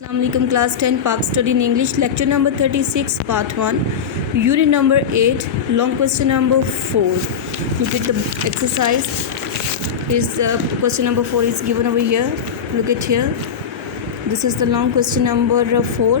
Assalamu alaikum class 10 Park Study in English lecture number 36 part 1 unit number 8 long question number 4. Look at the exercise is question number 4 is given over here. Look at here, this is the long question number 4.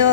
the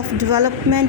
of development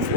of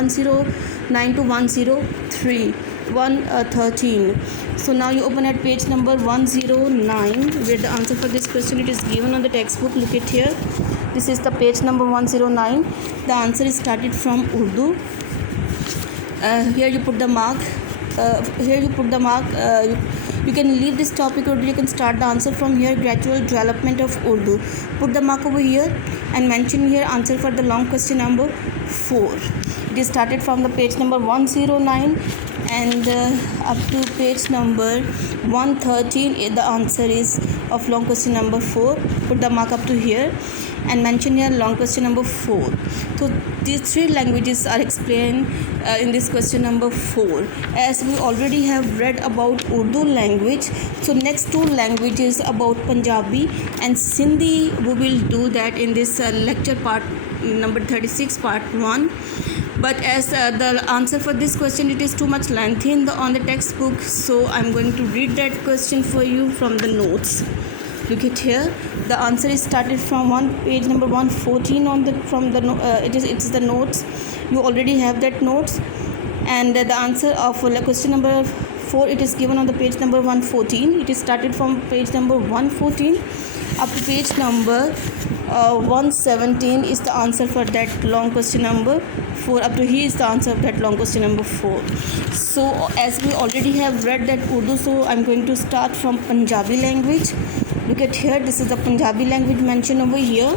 109 to 113. So now you open at page number 109 where the answer for this question it is given on the textbook. Look at here, this is the page number 109. The answer is started from Urdu. Here you put the mark. You can leave this topic or you can start the answer from here. Gradual development of Urdu. Put the mark over here and mention here answer for the long question number 4. It is started from the page number 109 and up to page number 113. The answer is of long question number 4. Put the mark up to here and mention here long question number 4. So these three languages are explained in this question number 4. As we already have read about Urdu language, so next two languages about Punjabi and Sindhi we will do that in this lecture part number 36 part 1. But as the answer for this question it is too much lengthy on the textbook, so I'm going to read that question for you from the notes. Look at here, the answer is started from page number 114 on the it's the notes. You already have that notes, and the answer of question number 4 it is given on the page number 114. It is started from page number 114 up to page number 117 is the answer for that long question number 4. Up to here is the answer of that long question number 4. So as we already have read that Urdu, so I'm going to start from Punjabi language. Look at here, this is the Punjabi language mentioned over here.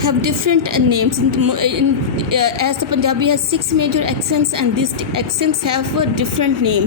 have different names as the Punjabi has 6 major accents and these accents have a different name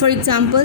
For example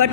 But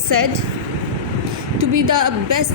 said to be the best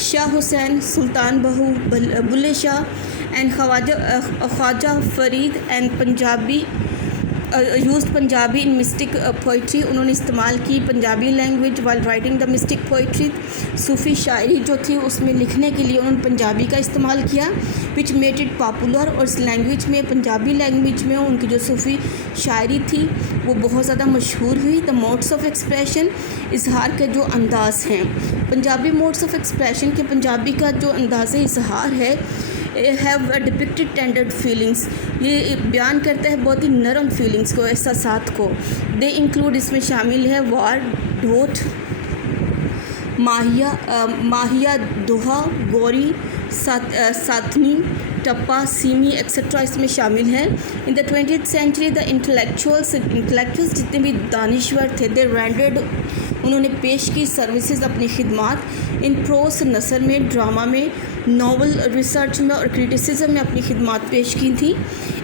Shah Hussain, Sultan Bahu, Bulleh Shah, and Khawaja Farid, and Punjabi used Punjabi in mystic poetry. انہوں نے استعمال کی Punjabi language while writing the mystic poetry. صوفی شاعری جو تھی اس میں لکھنے کے لیے انہوں نے پنجابی کا استعمال کیا which made it popular. اور اس لینگویج میں, پنجابی لینگویج میں ان کی جو صوفی شاعری تھی وہ بہت زیادہ مشہور ہوئی. the modes of expression, اظہار کے جو انداز ہیں, پنجابی modes of expression کے پنجابی کا جو انداز اظہار ہے have depicted tender feelings, یہ بیان کرتا ہے بہت ہی نرم فیلنگس کو, احساسات کو. they include, اس میں شامل ہے وار, ڈھوٹ, ماہیا, دوہا, گوری, ساتھنی, ٹپا, سیمی ایکسیٹرا اس میں شامل ہے. ان دا 20th century the intellectuals جتنے بھی دانشور تھے they rendered, انہوں نے پیش کی سروسز, اپنی خدمات ان پروس, نثر میں, ڈرامہ میں, ناول, ریسرچ میں اور کریٹیسزم میں اپنی خدمات پیش کی تھیں.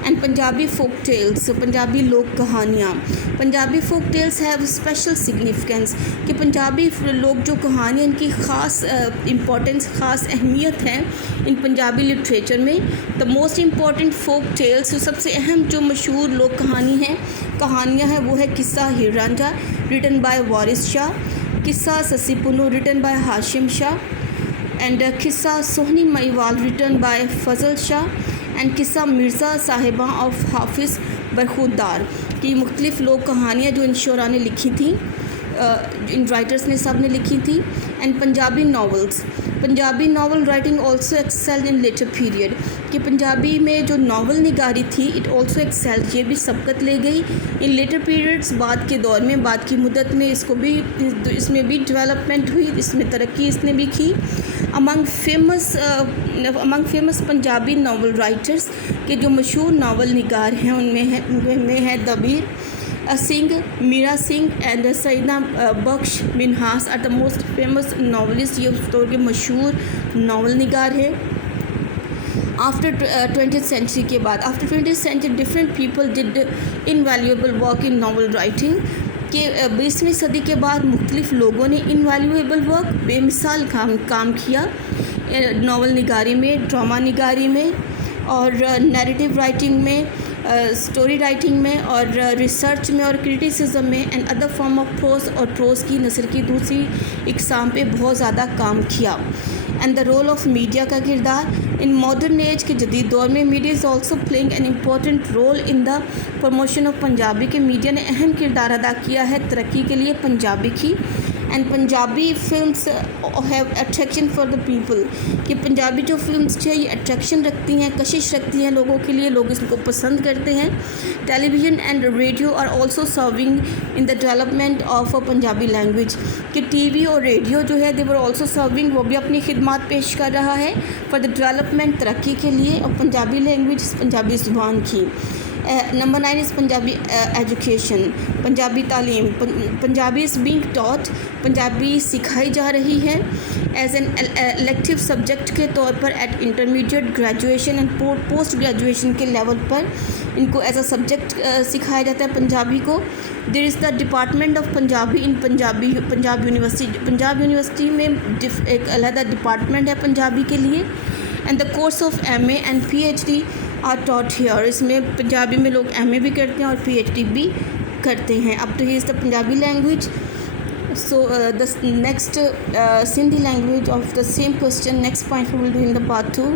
And Punjabi folk tales, Punjabi لوک کہانیاں. Punjabi folk tales have special significance, کہ پنجابی لوگ جو کہانیاں ان کی خاص امپورٹنس, خاص اہمیت ہے ان پنجابی لٹریچر میں. The most important folk tales, سب سے اہم جو مشہور لوک کہانیاں ہیں وہ ہے قصہ ہیر رانجھا ریٹن بائی وارث شاہ, قصہ سسی پنو written by Hashim Shah, and قصہ سوہنی Mahiwal written by Fazal Shah, and قصہ مرزا صاحباں آف حافظ برخودار. کی مختلف لوک کہانیاں جو ان شعراء نے لکھی تھیں, ان رائٹرز نے سب نے لکھی تھی. And Punjabi novels, Punjabi novel writing also excelled in later period, کہ پنجابی میں جو ناول نگاری تھی اٹ آلسو ایکسیلڈ, یہ بھی سبقت لے گئی ان لیٹر پیریڈس, بعد کے دور میں, بعد کی مدت میں اس میں بھی ڈیولپمنٹ ہوئی, اس میں ترقی اس نے بھی کی. امنگ فیمس پنجابی ناول رائٹرز, کے جو مشہور ناول نگار ہیں ان میں ہے Dabir Singh, Mira Singh, and Syeda Bakhsh Minhas are the most famous novelist, یہ اس دور کے مشہور ناول نگار ہیں. آفٹر 20th century کے بعد, after 20th century different people did invaluable work in novel writing, کہ 20ویں صدی کے بعد مختلف لوگوں نے انویلیویبل ورک, بے مثال کام کیا ناول نگاری میں, ڈرامہ نگاری میں, اور نیریٹیو رائٹنگ میں, اسٹوری رائٹنگ میں, اور ریسرچ میں, اور کریٹیسزم میں, and other form of prose, اور پروز کی نثر کی دوسری اقسام پہ بہت زیادہ کام کیا. And the role of media کا کردار ان ماڈرن ایج کے جدید دور میں, media is also playing an important role in the promotion of Punjabi, کے میڈیا نے اہم کردار ادا کیا ہے ترقی کے لیے پنجابی کی. And Punjabi films have attraction for the people, کہ پنجابی جو فلمس ہیں یہ اٹریکشن رکھتی ہیں, کشش رکھتی ہیں لوگوں کے لیے, لوگ اس کو پسند کرتے ہیں. Television and radio are also serving in the development of Punjabi language, کہ ٹی وی اور ریڈیو جو ہے دے ور آلسو سرونگ, وہ بھی اپنی خدمات پیش کر رہا ہے فار دا ڈیولپمنٹ, ترقی کے لیے, اور پنجابی لینگویج, پنجابی زبان کی. نمبر 9 از پنجابی ایجوکیشن, پنجابی تعلیم. Punjabi is being taught, Punjabi سکھائی جا رہی ہے ایز این الیکٹیو سبجیکٹ کے طور پر at intermediate, graduation and post graduation کے لیول پر ان کو ایز اے سبجیکٹ سکھایا جاتا ہے پنجابی کو. There is the department of Punjabi in Punjab university, Punjab university میں ایک علیحدہ ڈپارٹمنٹ ہے پنجابی کے لیے. And the course of M A and P H D are taught here, اس میں پنجابی میں لوگ ایم اے بھی کرتے ہیں اور پی ایچ ڈی بھی کرتے ہیں. اب تو ہی is the Punjabi language. So the next Sindhi language of the same question, next point we will do in the part 2.